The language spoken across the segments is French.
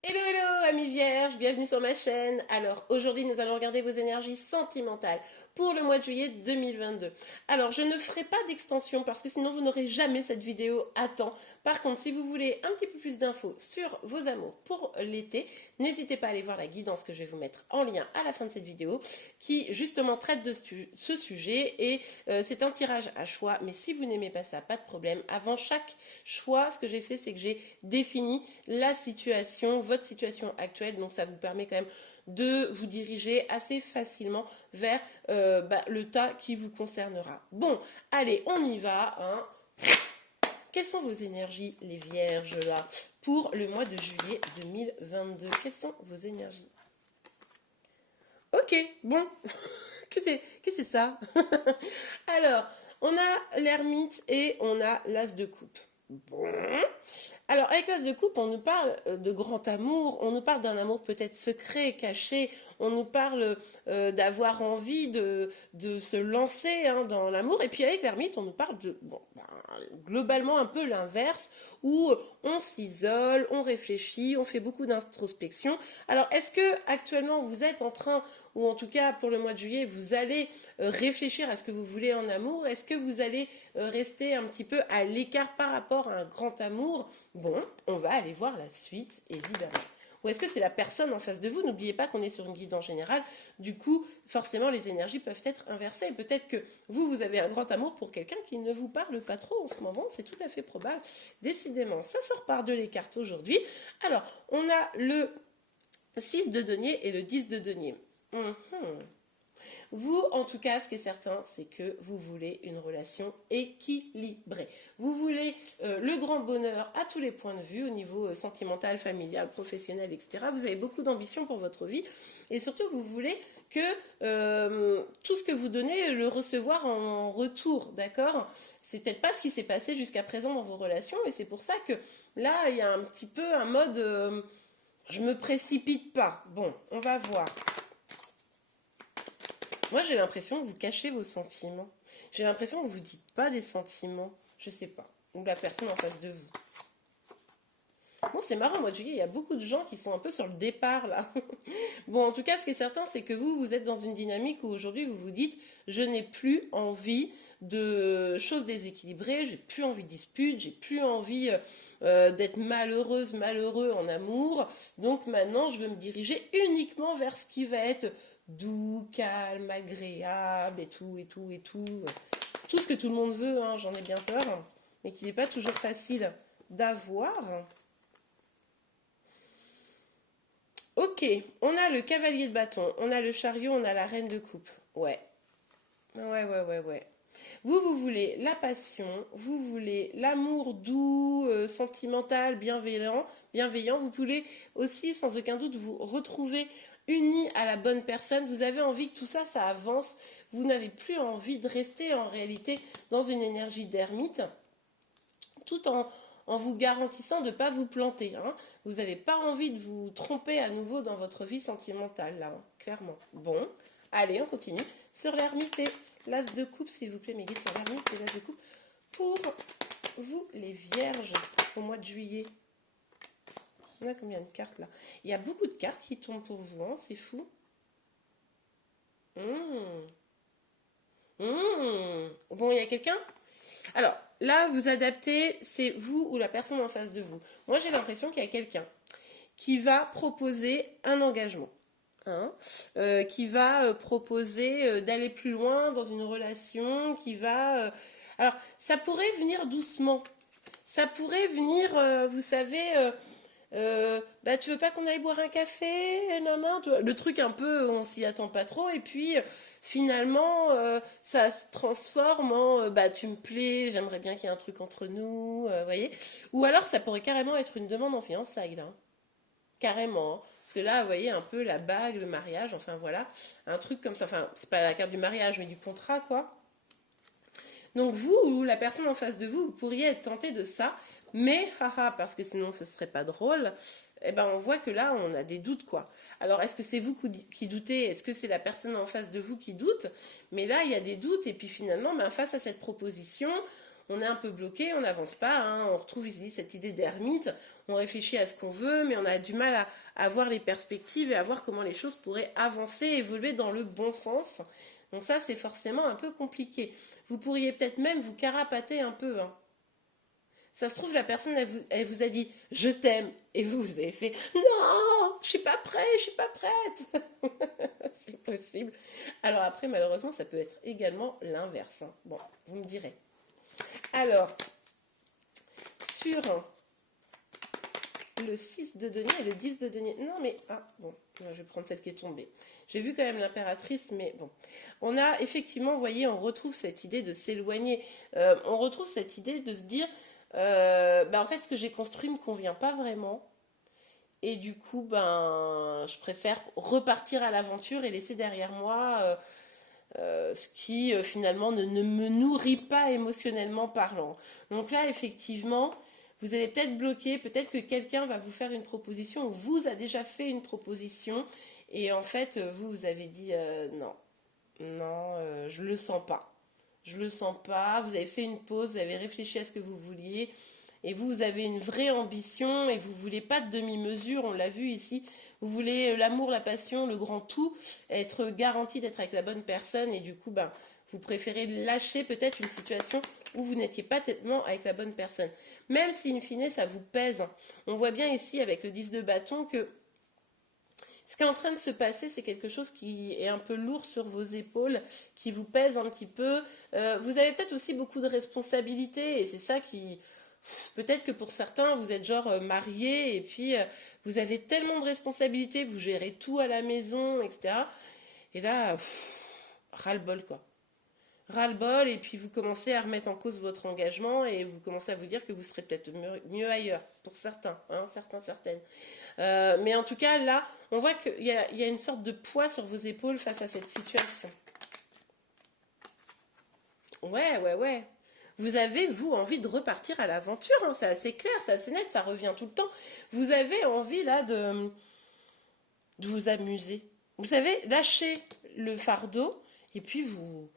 Hello hello amis vierges, bienvenue sur ma chaîne. Alors aujourd'hui nous allons regarder vos énergies sentimentales pour le mois de juillet 2022. Alors je ne ferai pas d'extension parce que sinon vous n'aurez jamais cette vidéo à temps. Par contre si vous voulez un petit peu plus d'infos sur vos amours pour l'été, n'hésitez pas à aller voir la guidance que je vais vous mettre en lien à la fin de cette vidéo qui justement traite de ce sujet et c'est un tirage à choix. Mais si vous n'aimez pas ça, pas de problème. Avant chaque choix, ce que j'ai fait c'est que j'ai défini la situation, votre situation actuelle, donc ça vous permet quand même de vous diriger assez facilement vers le tas qui vous concernera. Bon, allez, on y va. Hein. Quelles sont vos énergies, les vierges, là, pour le mois de juillet 2022? Quelles sont vos énergies? Ok, bon, qu'est-ce que c'est ça? Alors, on a l'ermite et on a l'as de coupe. Bon. Alors, avec l'as de coupe, on nous parle de grand amour, on nous parle d'un amour peut-être secret, caché, on nous parle d'avoir envie de se lancer hein, dans l'amour. Et puis avec l'ermite, on nous parle de, bon, globalement un peu l'inverse, où on s'isole, on réfléchit, on fait beaucoup d'introspection. Alors, est-ce que actuellement vous êtes en train, ou en tout cas pour le mois de juillet, vous allez réfléchir à ce que vous voulez en amour? Est-ce que vous allez rester un petit peu à l'écart par rapport à un grand amour? Bon, on va aller voir la suite, évidemment. Ou est-ce que c'est la personne en face de vous? N'oubliez pas qu'on est sur une guide en général. Du coup, forcément, les énergies peuvent être inversées. Peut-être que vous avez un grand amour pour quelqu'un qui ne vous parle pas trop en ce moment. C'est tout à fait probable. Décidément, ça sort par de les cartes aujourd'hui. Alors, on a le 6 de denier et le 10 de denier. Vous, en tout cas, ce qui est certain, c'est que vous voulez une relation équilibrée. Vous voulez le grand bonheur à tous les points de vue, au niveau sentimental, familial, professionnel, etc. Vous avez beaucoup d'ambition pour votre vie. Et surtout, vous voulez que tout ce que vous donnez, le recevoir en retour, d'accord? C'est peut-être pas ce qui s'est passé jusqu'à présent dans vos relations. Et c'est pour ça que là, il y a un petit peu un mode je me précipite pas. Bon, on va voir. Moi, j'ai l'impression que vous cachez vos sentiments. J'ai l'impression que vous ne dites pas des sentiments. Je sais pas. Ou la personne en face de vous. Bon, c'est marrant, moi, juillet, il y a beaucoup de gens qui sont un peu sur le départ, là. Bon, en tout cas, ce qui est certain, c'est que vous êtes dans une dynamique où aujourd'hui, vous vous dites, je n'ai plus envie de choses déséquilibrées, j'ai plus envie de disputes, j'ai plus envie d'être malheureuse, malheureux en amour. Donc maintenant, je veux me diriger uniquement vers ce qui va être doux, calme, agréable et tout, et tout, et tout. Tout ce que tout le monde veut, hein, j'en ai bien peur, mais qu'il n'est pas toujours facile d'avoir. Ok, on a le cavalier de bâton, on a le chariot, on a la reine de coupe. Ouais. Ouais. Vous voulez la passion, vous voulez l'amour doux, sentimental, bienveillant. Vous voulez aussi, sans aucun doute, vous retrouver unis à la bonne personne. Vous avez envie que tout ça, ça avance. Vous n'avez plus envie de rester en réalité dans une énergie d'ermite, tout en vous garantissant de ne pas vous planter. Hein. Vous n'avez pas envie de vous tromper à nouveau dans votre vie sentimentale, là, hein, clairement. Bon, allez, on continue sur l'ermite et l'as de coupe, s'il vous plaît, mes guides, sur l'ermite et l'as de coupe. Pour vous, les vierges, au mois de juillet, on a combien de cartes, là? Il y a beaucoup de cartes qui tombent pour vous, hein, c'est fou. Bon, il y a quelqu'un? Alors, là, vous adaptez, c'est vous ou la personne en face de vous. Moi, j'ai l'impression qu'il y a quelqu'un qui va proposer un engagement, hein, qui va proposer d'aller plus loin dans une relation, qui va... Alors, ça pourrait venir doucement. Ça pourrait venir, vous savez... tu veux pas qu'on aille boire un café? Non, non, le truc un peu, on s'y attend pas trop, et puis finalement, ça se transforme en tu me plais, j'aimerais bien qu'il y ait un truc entre nous, vous voyez? Ou alors ça pourrait carrément être une demande en fiançailles, là. Hein. Carrément. Hein. Parce que là, vous voyez, un peu la bague, le mariage, enfin voilà, un truc comme ça. Enfin, c'est pas la carte du mariage, mais du contrat, quoi. Donc vous ou la personne en face de vous, vous pourriez être tenté de ça, mais haha, parce que sinon ce serait pas drôle. Eh ben on voit que là on a des doutes quoi. Alors est-ce que c'est vous qui doutez? Est-ce que c'est la personne en face de vous qui doute? Mais là il y a des doutes et puis finalement face à cette proposition, on est un peu bloqué, on n'avance pas, hein, on retrouve ici cette idée d'ermite, on réfléchit à ce qu'on veut, mais on a du mal à voir les perspectives et à voir comment les choses pourraient avancer, évoluer dans le bon sens. Donc ça, c'est forcément un peu compliqué. Vous pourriez peut-être même vous carapater un peu, hein. Ça se trouve, la personne, elle vous a dit « je t'aime » et vous avez fait « non, je suis pas prête, je suis pas prête ». C'est possible. Alors après, malheureusement, ça peut être également l'inverse, hein. Bon, vous me direz. Alors, sur le 6 de denier et le 10 de denier. Non, mais, ah, bon, je vais prendre celle qui est tombée. J'ai vu quand même l'impératrice, mais bon. On a effectivement, vous voyez, on retrouve cette idée de s'éloigner. On retrouve cette idée de se dire, en fait, ce que j'ai construit me convient pas vraiment. Et du coup, je préfère repartir à l'aventure et laisser derrière moi ce qui finalement ne me nourrit pas émotionnellement parlant. Donc là, effectivement, vous allez peut-être bloquer, peut-être que quelqu'un va vous faire une proposition ou vous a déjà fait une proposition et en fait, vous avez dit non, non, je le sens pas. Je le sens pas, vous avez fait une pause, vous avez réfléchi à ce que vous vouliez et vous avez une vraie ambition et vous voulez pas de demi-mesure, on l'a vu ici. Vous voulez l'amour, la passion, le grand tout, être garanti d'être avec la bonne personne et du coup, vous préférez lâcher peut-être une situation où vous n'étiez pas tellement avec la bonne personne. Même si, in fine, ça vous pèse. On voit bien ici, avec le 10 de bâton, que ce qui est en train de se passer, c'est quelque chose qui est un peu lourd sur vos épaules, qui vous pèse un petit peu. Vous avez peut-être aussi beaucoup de responsabilités et c'est ça qui... Peut-être que pour certains, vous êtes genre marié et puis vous avez tellement de responsabilités, vous gérez tout à la maison, etc. Et là, ras-le-bol quoi. Ras-le-bol et puis vous commencez à remettre en cause votre engagement et vous commencez à vous dire que vous serez peut-être mieux ailleurs, pour certains, hein, certaines. Mais en tout cas, là, on voit qu'il y a une sorte de poids sur vos épaules face à cette situation. Ouais. Vous avez, vous, envie de repartir à l'aventure, hein, c'est assez clair, c'est assez net, ça revient tout le temps. Vous avez envie, là, de vous amuser. Vous savez, lâcher le fardeau, et puis vous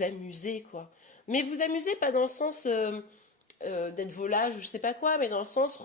amusez, quoi. Mais vous amusez pas dans le sens d'être volage ou je sais pas quoi, mais dans le sens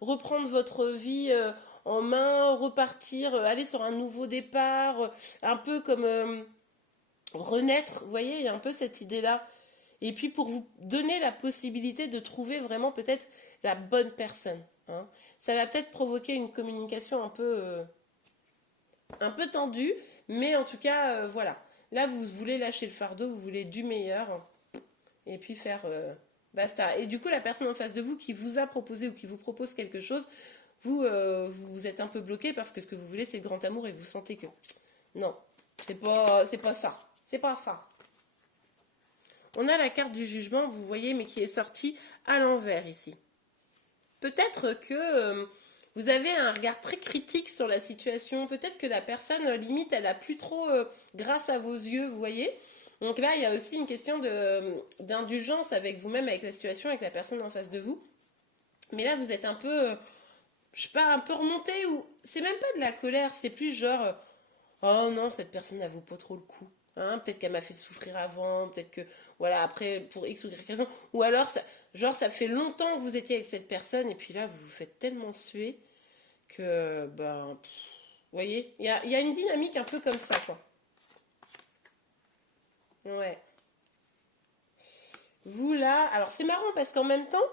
reprendre votre vie en main, repartir, aller sur un nouveau départ, un peu comme renaître, vous voyez, il y a un peu cette idée-là. Et puis pour vous donner la possibilité de trouver vraiment peut-être la bonne personne, hein. Ça va peut-être provoquer une communication un peu tendue, mais en tout cas, voilà. Là, vous voulez lâcher le fardeau, vous voulez du meilleur, et puis faire basta. Et du coup, la personne en face de vous qui vous a proposé ou qui vous propose quelque chose, vous êtes un peu bloqué parce que ce que vous voulez, c'est le grand amour et vous sentez que non, c'est pas ça. C'est pas ça. On a la carte du jugement, vous voyez, mais qui est sortie à l'envers ici. Peut-être que vous avez un regard très critique sur la situation. Peut-être que la personne, limite, elle a plus trop grâce à vos yeux, vous voyez. Donc là, il y a aussi une question d'indulgence avec vous-même, avec la situation, avec la personne en face de vous. Mais là, vous êtes un peu, je sais pas, un peu remonté ou c'est même pas de la colère, c'est plus genre, oh non, cette personne, elle vaut pas trop le coup. Hein, peut-être qu'elle m'a fait souffrir avant, peut-être que, voilà, après, pour X ou Y raison. Ou alors, ça fait longtemps que vous étiez avec cette personne, et puis là, vous vous faites tellement suer que, vous voyez, il y a une dynamique un peu comme ça, quoi. Ouais. Vous, là, alors c'est marrant parce qu'en même temps,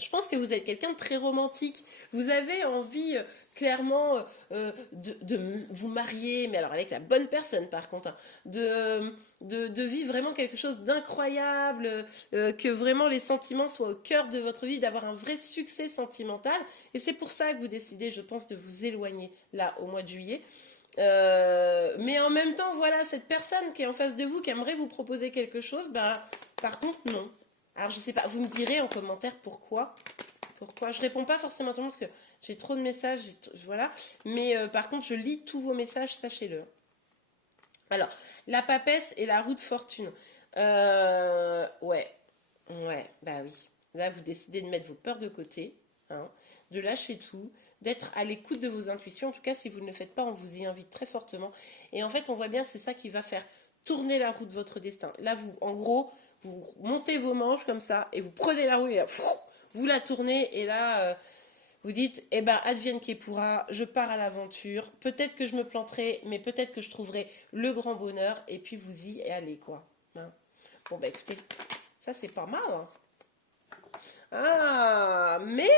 je pense que vous êtes quelqu'un de très romantique. Vous avez envie clairement de vous marier, mais alors avec la bonne personne par contre, hein, de vivre vraiment quelque chose d'incroyable, que vraiment les sentiments soient au cœur de votre vie, d'avoir un vrai succès sentimental. Et c'est pour ça que vous décidez, je pense, de vous éloigner là au mois de juillet. Mais en même temps, voilà, cette personne qui est en face de vous, qui aimerait vous proposer quelque chose, par contre, non. Alors, je sais pas, vous me direz en commentaire pourquoi. Pourquoi je réponds pas forcément à tout le monde parce que j'ai trop de messages, voilà. Mais par contre, je lis tous vos messages, sachez-le. Alors, la papesse et la roue de fortune. Ouais, bah oui. Là, vous décidez de mettre vos peurs de côté, hein, de lâcher tout, d'être à l'écoute de vos intuitions. En tout cas, si vous ne le faites pas, on vous y invite très fortement. Et en fait, on voit bien que c'est ça qui va faire tourner la roue de votre destin. Là, en gros, vous montez vos manches comme ça, et vous prenez la roue, et vous la tournez, et là, vous dites, eh ben, advienne qui pourra, je pars à l'aventure, peut-être que je me planterai, mais peut-être que je trouverai le grand bonheur, et puis vous y allez, quoi. Hein. Bon, bah écoutez, ça c'est pas mal, hein. Ah, mais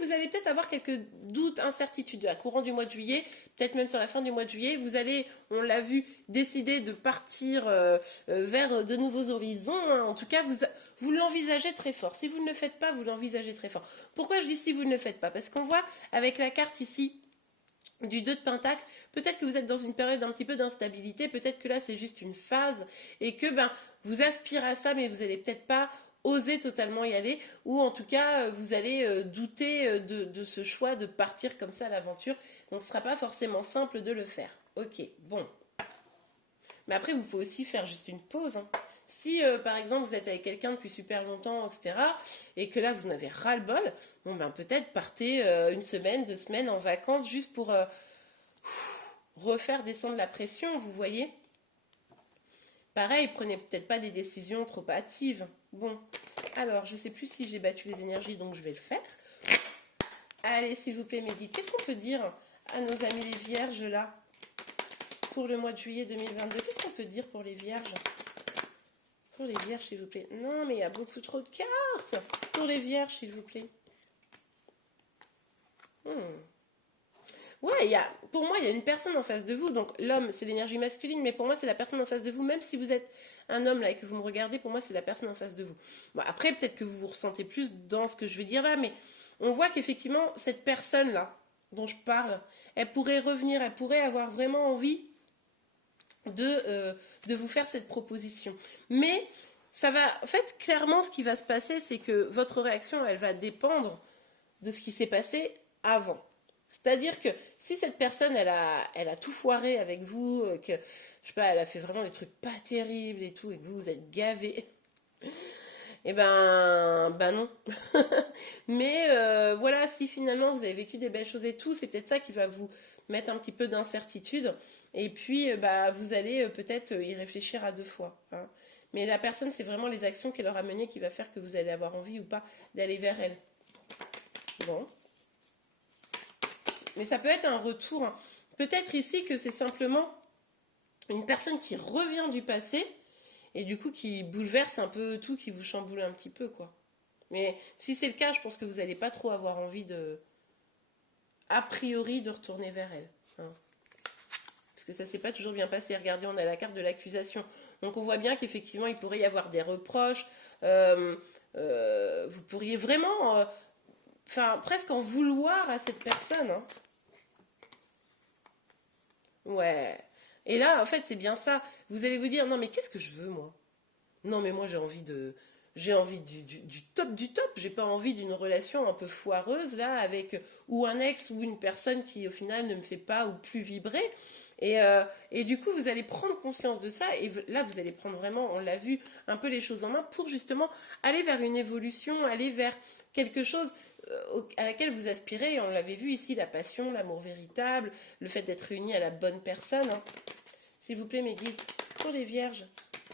vous allez peut-être avoir quelques doutes, incertitudes à courant du mois de juillet, peut-être même sur la fin du mois de juillet. Vous allez, on l'a vu, décider de partir vers de nouveaux horizons. Hein. En tout cas, vous l'envisagez très fort. Si vous ne le faites pas, vous l'envisagez très fort. Pourquoi je dis si vous ne le faites pas? Parce qu'on voit avec la carte ici du 2 de Pentacle, peut-être que vous êtes dans une période un petit peu d'instabilité, peut-être que là c'est juste une phase et que ben vous aspirez à ça, mais vous n'allez peut-être pas oser totalement y aller, ou en tout cas vous allez douter de ce choix de partir comme ça à l'aventure, donc ce ne sera pas forcément simple de le faire. Ok, bon. Mais après vous pouvez aussi faire juste une pause. Hein. Si par exemple vous êtes avec quelqu'un depuis super longtemps, etc., et que là vous en avez ras-le-bol, bon ben peut-être partez une semaine, 2 semaines en vacances juste pour refaire descendre la pression, vous voyez. Pareil, prenez peut-être pas des décisions trop hâtives. Bon, alors je sais plus si j'ai battu les énergies, donc je vais le faire. Allez, s'il vous plaît, mes guides, qu'est-ce qu'on peut dire à nos amis les vierges là pour le mois de juillet 2022? Qu'est-ce qu'on peut dire pour les vierges? Pour les vierges, s'il vous plaît. Non, mais il y a beaucoup trop de cartes. Pour les vierges, s'il vous plaît. Ouais, pour moi, il y a une personne en face de vous. Donc, l'homme, c'est l'énergie masculine, mais pour moi, c'est la personne en face de vous. Même si vous êtes un homme là et que vous me regardez, pour moi, c'est la personne en face de vous. Bon, après, peut-être que vous vous ressentez plus dans ce que je vais dire là, mais on voit qu'effectivement, cette personne-là dont je parle, elle pourrait revenir, elle pourrait avoir vraiment envie de vous faire cette proposition. Mais ça va, en fait, clairement, ce qui va se passer, c'est que votre réaction, elle va dépendre de ce qui s'est passé avant. C'est-à-dire que si cette personne, elle a tout foiré avec vous, que, je sais pas, elle a fait vraiment des trucs pas terribles et tout, et que vous êtes gavés, eh ben non. Mais voilà, si finalement vous avez vécu des belles choses et tout, c'est peut-être ça qui va vous mettre un petit peu d'incertitude. Et puis, bah, vous allez peut-être y réfléchir à 2 fois. Hein. Mais la personne, c'est vraiment les actions qu'elle aura menées qui va faire que vous allez avoir envie ou pas d'aller vers elle. Bon. Mais ça peut être un retour. Hein. Peut-être ici que c'est simplement une personne qui revient du passé et du coup qui bouleverse un peu tout, qui vous chamboule un petit peu, quoi. Mais si c'est le cas, je pense que vous n'allez pas trop avoir envie a priori, de retourner vers elle. Hein. Parce que ça s'est pas toujours bien passé. Regardez, on a la carte de l'accusation. Donc on voit bien qu'effectivement, il pourrait y avoir des reproches. Vous pourriez vraiment... presque en vouloir à cette personne. Hein. Ouais. Et là, en fait, c'est bien ça. Vous allez vous dire, non, mais qu'est-ce que je veux, moi? Non, mais moi, j'ai envie du top du top. J'ai pas envie d'une relation un peu foireuse, là, avec ou un ex ou une personne qui, au final, ne me fait pas ou plus vibrer. Et du coup, vous allez prendre conscience de ça. Et là, vous allez prendre vraiment, on l'a vu, un peu les choses en main pour justement aller vers une évolution, aller vers quelque chose à laquelle vous aspirez. On l'avait vu ici, la passion, l'amour véritable, le fait d'être réuni à la bonne personne. Hein. S'il vous plaît, mes guides, pour les vierges,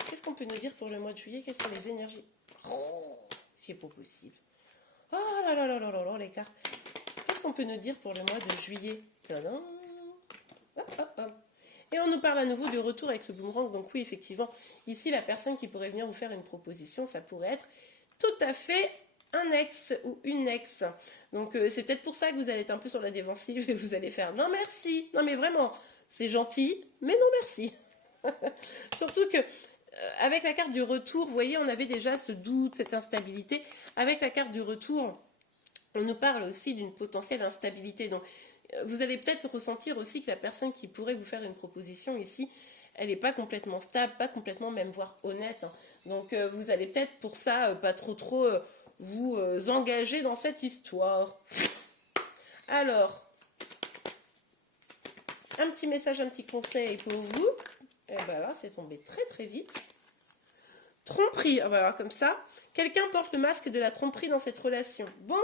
qu'est-ce qu'on peut nous dire pour le mois de juillet? Quelles sont les énergies? Oh, c'est pas possible. Oh là là là là là là, les cartes. Qu'est-ce qu'on peut nous dire pour le mois de juillet? Tadam. Hop, hop, hop. Et on nous parle à nouveau du retour avec le boomerang. Donc oui, effectivement, ici, la personne qui pourrait venir vous faire une proposition, ça pourrait être tout à fait un ex ou une ex. Donc c'est peut-être pour ça que vous allez être un peu sur la défensive et vous allez faire non merci, non mais vraiment, c'est gentil, mais non merci. Surtout que avec la carte du retour, vous voyez, on avait déjà ce doute, cette instabilité. Avec la carte du retour, on nous parle aussi d'une potentielle instabilité. Donc vous allez peut-être ressentir aussi que la personne qui pourrait vous faire une proposition ici, elle n'est pas complètement stable, pas complètement même voire honnête. Hein. Donc vous allez peut-être pour ça pas trop vous engager dans cette histoire. Alors, un petit message, un petit conseil pour vous. Et ben là, c'est tombé très très vite. Tromperie, voilà, comme ça. Quelqu'un porte le masque de la tromperie dans cette relation. Bon,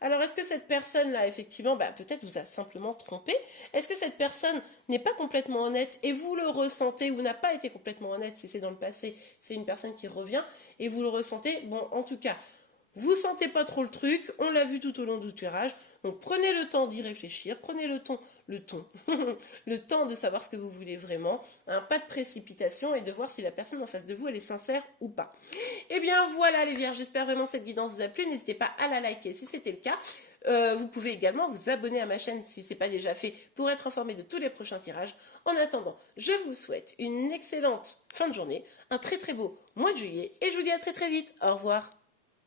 Alors, est-ce que cette personne-là, effectivement, peut-être vous a simplement trompé? Est-ce que cette personne n'est pas complètement honnête et vous le ressentez ou n'a pas été complètement honnête si c'est dans le passé, c'est une personne qui revient et vous le ressentez? Bon, en tout cas, vous sentez pas trop le truc, on l'a vu tout au long du tirage, donc prenez le temps d'y réfléchir, prenez le temps de savoir ce que vous voulez vraiment, hein, pas de précipitation et de voir si la personne en face de vous elle est sincère ou pas. Et bien voilà les vierges, j'espère vraiment que cette guidance vous a plu, n'hésitez pas à la liker si c'était le cas. Vous pouvez également vous abonner à ma chaîne si ce n'est pas déjà fait pour être informé de tous les prochains tirages. En attendant, je vous souhaite une excellente fin de journée, un très très beau mois de juillet et je vous dis à très très vite. Au revoir.